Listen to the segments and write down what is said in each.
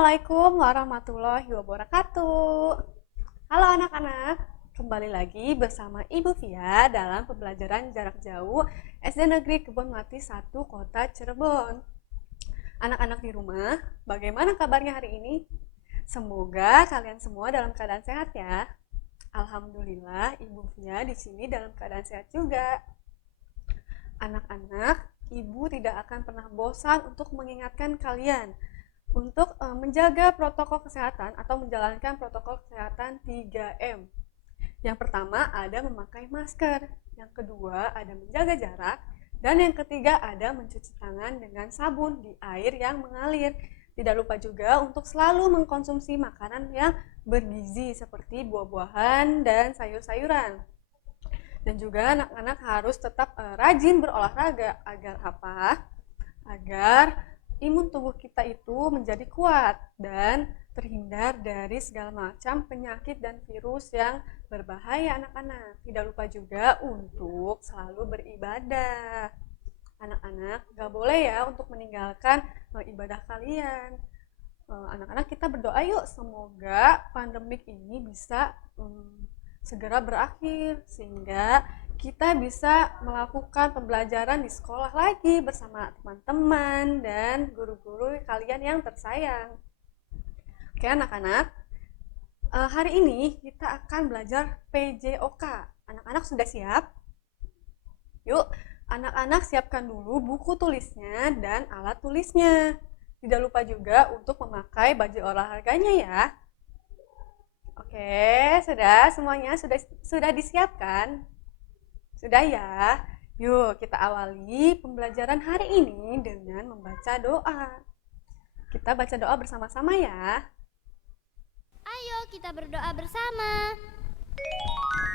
Assalamualaikum warahmatullahi wabarakatuh. Halo anak-anak, kembali lagi bersama Ibu Via dalam pembelajaran jarak jauh SD Negeri Kebon Melati 1 Kota Cirebon. Anak-anak di rumah, bagaimana kabarnya hari ini? Semoga kalian semua dalam keadaan sehat ya. Alhamdulillah, Ibu Via di sini dalam keadaan sehat juga. Anak-anak, Ibu tidak akan pernah bosan untuk mengingatkan kalian untuk menjaga protokol kesehatan atau menjalankan protokol kesehatan 3M. Yang pertama ada memakai masker, yang kedua ada menjaga jarak, dan yang ketiga ada mencuci tangan dengan sabun di air yang mengalir. Tidak lupa juga untuk selalu mengkonsumsi makanan yang bergizi seperti buah-buahan dan sayur-sayuran. Dan juga anak-anak harus tetap rajin berolahraga agar apa? Agar imun tubuh kita itu menjadi kuat dan terhindar dari segala macam penyakit dan virus yang berbahaya anak-anak. Tidak lupa juga untuk selalu beribadah. Anak-anak gak boleh ya untuk meninggalkan ibadah kalian. Anak-anak kita berdoa yuk semoga pandemik ini bisa segera berakhir sehingga kita bisa melakukan pembelajaran di sekolah lagi bersama teman-teman dan guru-guru kalian yang tersayang. Oke anak-anak, hari ini kita akan belajar PJOK. Anak-anak sudah siap? Yuk, anak-anak siapkan dulu buku tulisnya dan alat tulisnya. Tidak lupa juga untuk memakai baju olahraganya ya. Oke, sudah semuanya sudah disiapkan? Sudah ya? Yuk kita awali pembelajaran hari ini dengan membaca doa. Kita baca doa bersama-sama ya. Ayo kita berdoa bersama.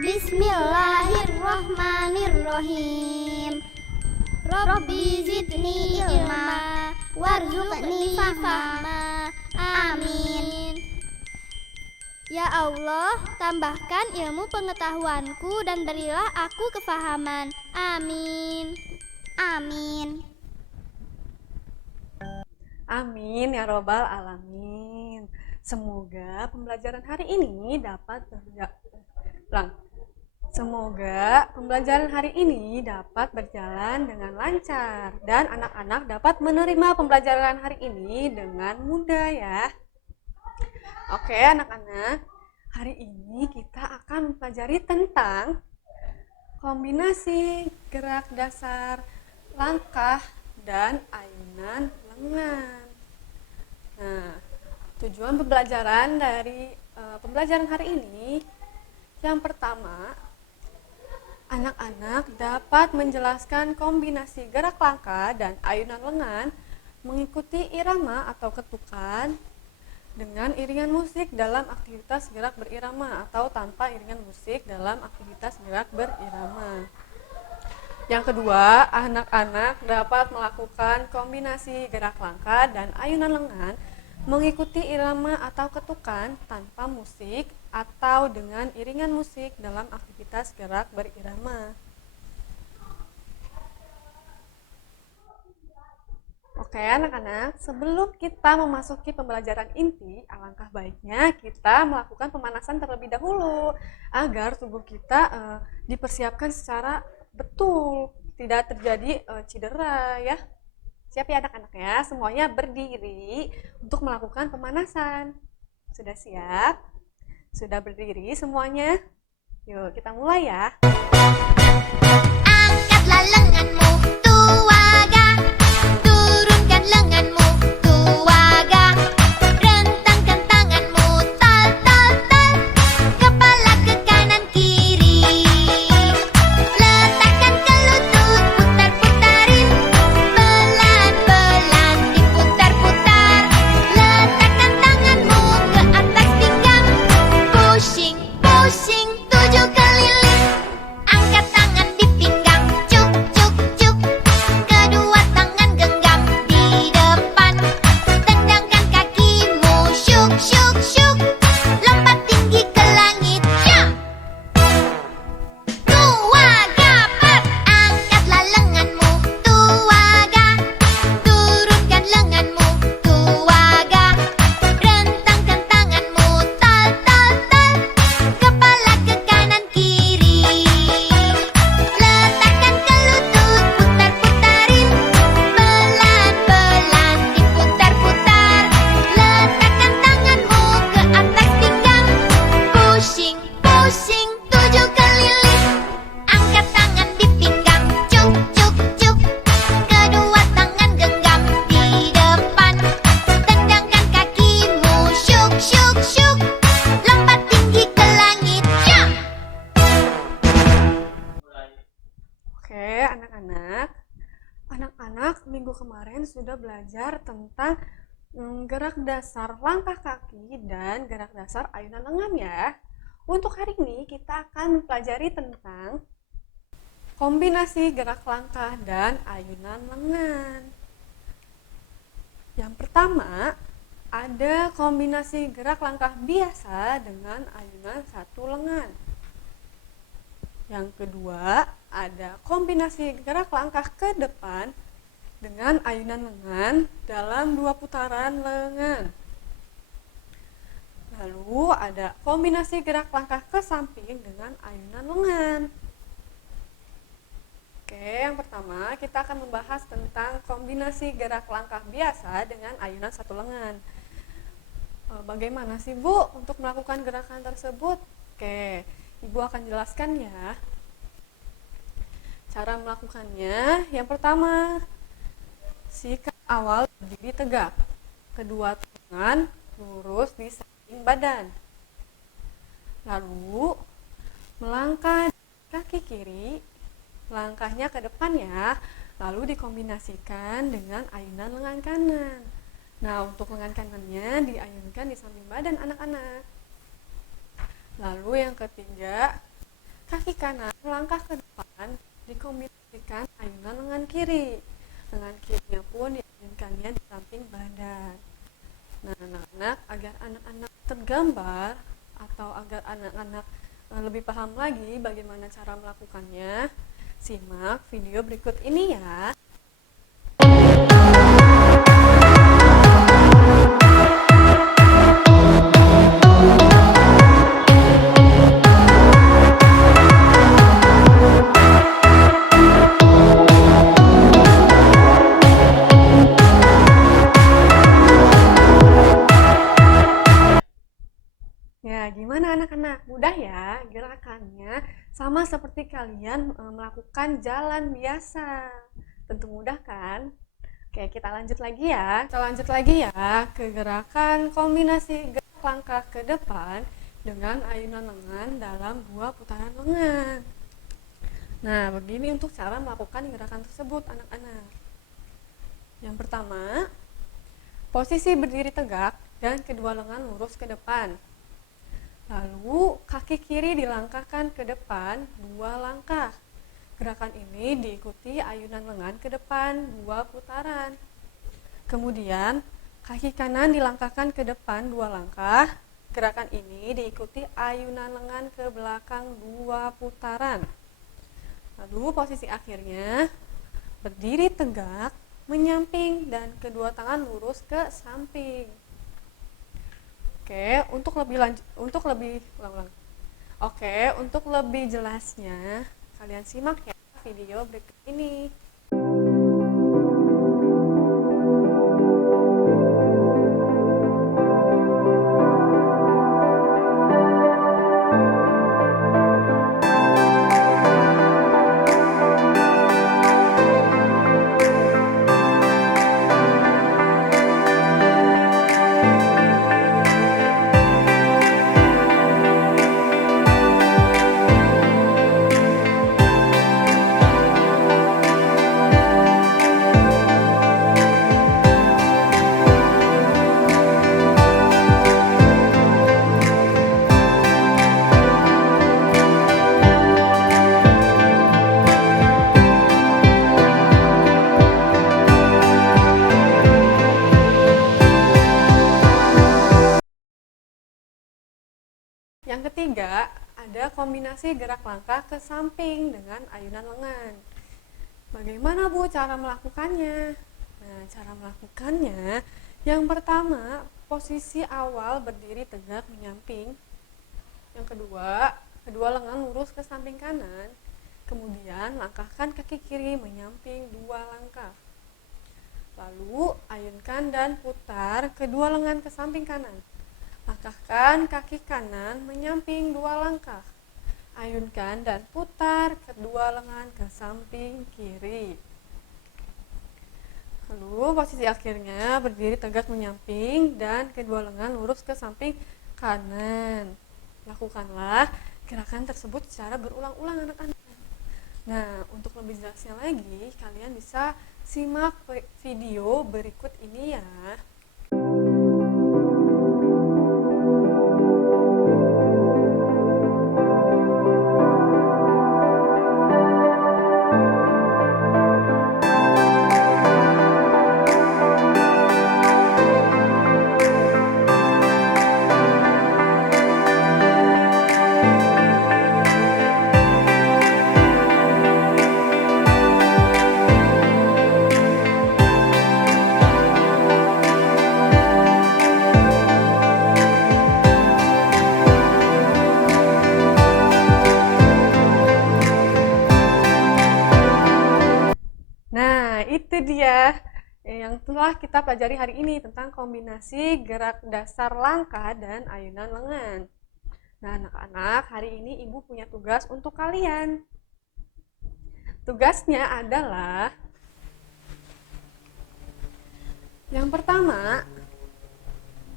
Bismillahirrahmanirrahim. Rabbi zidni ilma warzuqni fahma. Amin. Ya Allah, tambahkan ilmu pengetahuanku dan berilah aku kefahaman. Amin. Amin. Amin ya robbal alamin. Semoga pembelajaran hari ini dapat berjalan dengan lancar dan anak-anak dapat menerima pembelajaran hari ini dengan mudah ya. Oke anak-anak, hari ini kita akan mempelajari tentang kombinasi gerak dasar, langkah, dan ayunan lengan. Nah, tujuan pembelajaran dari pembelajaran hari ini, yang pertama, anak-anak dapat menjelaskan kombinasi gerak langkah dan ayunan lengan mengikuti irama atau ketukan dengan iringan musik dalam aktivitas gerak berirama atau tanpa iringan musik dalam aktivitas gerak berirama. Yang kedua, anak-anak dapat melakukan kombinasi gerak langkah dan ayunan lengan mengikuti irama atau ketukan tanpa musik atau dengan iringan musik dalam aktivitas gerak berirama. Oke anak-anak, sebelum kita memasuki pembelajaran inti, alangkah baiknya kita melakukan pemanasan terlebih dahulu agar tubuh kita dipersiapkan secara betul, tidak terjadi cedera ya. Siap ya anak-anak ya, semuanya berdiri untuk melakukan pemanasan. Sudah siap? Sudah berdiri semuanya? Yuk kita mulai ya. Angkatlah lenganmu, tuaga. Turunkan lenganmu, tuaga. Rentangkan tanganmu, tal, tal, tal. Kepala ke kanan kiri. Letakkan ke lutut, putar-putarin. Pelan-pelan diputar-putar. Letakkan tanganmu ke atas pinggang. Pushing, pushing, 7 keliling. Angkat tangan di pinggang, cuk, cuk, cuk. Anak-anak minggu kemarin sudah belajar tentang gerak dasar langkah kaki dan gerak dasar ayunan lengan ya. Untuk hari ini kita akan mempelajari tentang kombinasi gerak langkah dan ayunan lengan. Yang pertama, ada kombinasi gerak langkah biasa dengan ayunan satu lengan. Yang kedua, ada kombinasi gerak langkah ke depan dengan ayunan lengan dalam 2 putaran lengan. Lalu ada kombinasi gerak langkah ke samping dengan ayunan lengan. Oke, yang pertama kita akan membahas tentang kombinasi gerak langkah biasa dengan ayunan satu lengan. Bagaimana sih Bu untuk melakukan gerakan tersebut? Oke, Ibu akan jelaskan ya. Cara melakukannya, yang pertama, sikap awal berdiri tegak. Kedua tangan lurus di samping badan. Lalu, melangkah kaki kiri, langkahnya ke depan ya, lalu dikombinasikan dengan ayunan lengan kanan. Nah, untuk lengan kanannya diayunkan di samping badan anak-anak. Lalu yang ketiga, kaki kanan melangkah ke depan, dikombinasikan ayunan lengan kiri. Lengan kirinya pun diayunkannya di samping badan. Nah, anak-anak, agar anak-anak tergambar atau agar anak-anak lebih paham lagi bagaimana cara melakukannya, simak video berikut ini ya. Ya, gimana anak-anak? Mudah ya gerakannya, sama seperti kalian melakukan jalan biasa. Tentu mudah kan? Oke, kita lanjut lagi ya. Kita lanjut lagi ya ke gerakan kombinasi gerak langkah ke depan dengan ayunan lengan dalam 2 putaran lengan. Nah, begini untuk cara melakukan gerakan tersebut anak-anak. Yang pertama, posisi berdiri tegak dan kedua lengan lurus ke depan. Lalu kaki kiri dilangkahkan ke depan 2 langkah. Gerakan ini diikuti ayunan lengan ke depan 2 putaran. Kemudian kaki kanan dilangkahkan ke depan 2 langkah. Gerakan ini diikuti ayunan lengan ke belakang 2 putaran. Lalu posisi akhirnya berdiri tegak, menyamping dan kedua tangan lurus ke samping. Oke, untuk lebih jelasnya, kalian simak ya video berikut ini. Yang ketiga, ada kombinasi gerak langkah ke samping dengan ayunan lengan. Bagaimana Bu cara melakukannya? Nah, cara melakukannya, yang pertama, posisi awal berdiri tegak menyamping. Yang kedua, kedua lengan lurus ke samping kanan. Kemudian, langkahkan kaki kiri menyamping 2 langkah. Lalu, ayunkan dan putar kedua lengan ke samping kanan. Langkahkan kaki kanan menyamping 2 langkah. Ayunkan dan putar kedua lengan ke samping kiri. Lalu posisi akhirnya berdiri tegak menyamping dan kedua lengan lurus ke samping kanan. Lakukanlah gerakan tersebut secara berulang-ulang anak-anak. Nah, untuk lebih jelasnya lagi, kalian bisa Simak video berikut ini ya. Nah, itu dia yang telah kita pelajari hari ini tentang kombinasi gerak dasar langkah dan ayunan lengan. Nah, anak-anak, hari ini Ibu punya tugas untuk kalian. Tugasnya adalah yang pertama,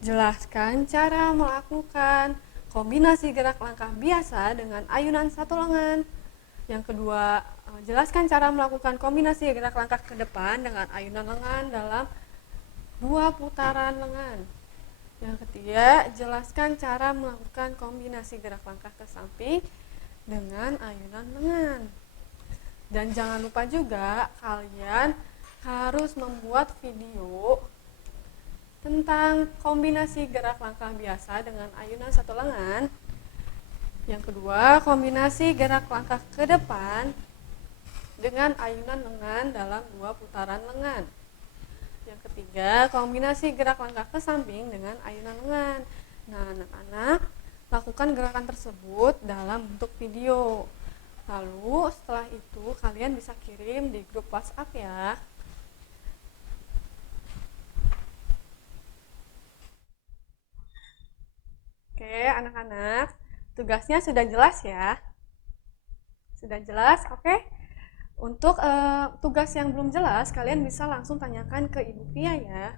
jelaskan cara melakukan kombinasi gerak langkah biasa dengan ayunan satu lengan. Yang kedua, jelaskan cara melakukan kombinasi gerak langkah ke depan dengan ayunan lengan dalam 2 putaran lengan. Yang ketiga, jelaskan cara melakukan kombinasi gerak langkah ke samping dengan ayunan lengan. Dan jangan lupa juga kalian harus membuat video tentang kombinasi gerak langkah biasa dengan ayunan satu lengan. Yang kedua, kombinasi gerak langkah ke depan dengan ayunan lengan dalam 2 putaran lengan. Yang ketiga, kombinasi gerak langkah ke samping dengan ayunan lengan. Nah, anak-anak, lakukan gerakan tersebut dalam bentuk video. Lalu, setelah itu kalian bisa kirim di grup WhatsApp ya. Oke, anak-anak, tugasnya sudah jelas ya? Sudah jelas? Oke. Untuk tugas yang belum jelas, kalian bisa langsung tanyakan ke Ibu Pia ya.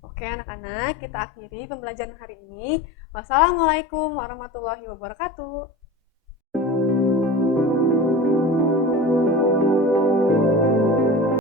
Oke anak-anak, kita akhiri pembelajaran hari ini. Wassalamualaikum warahmatullahi wabarakatuh.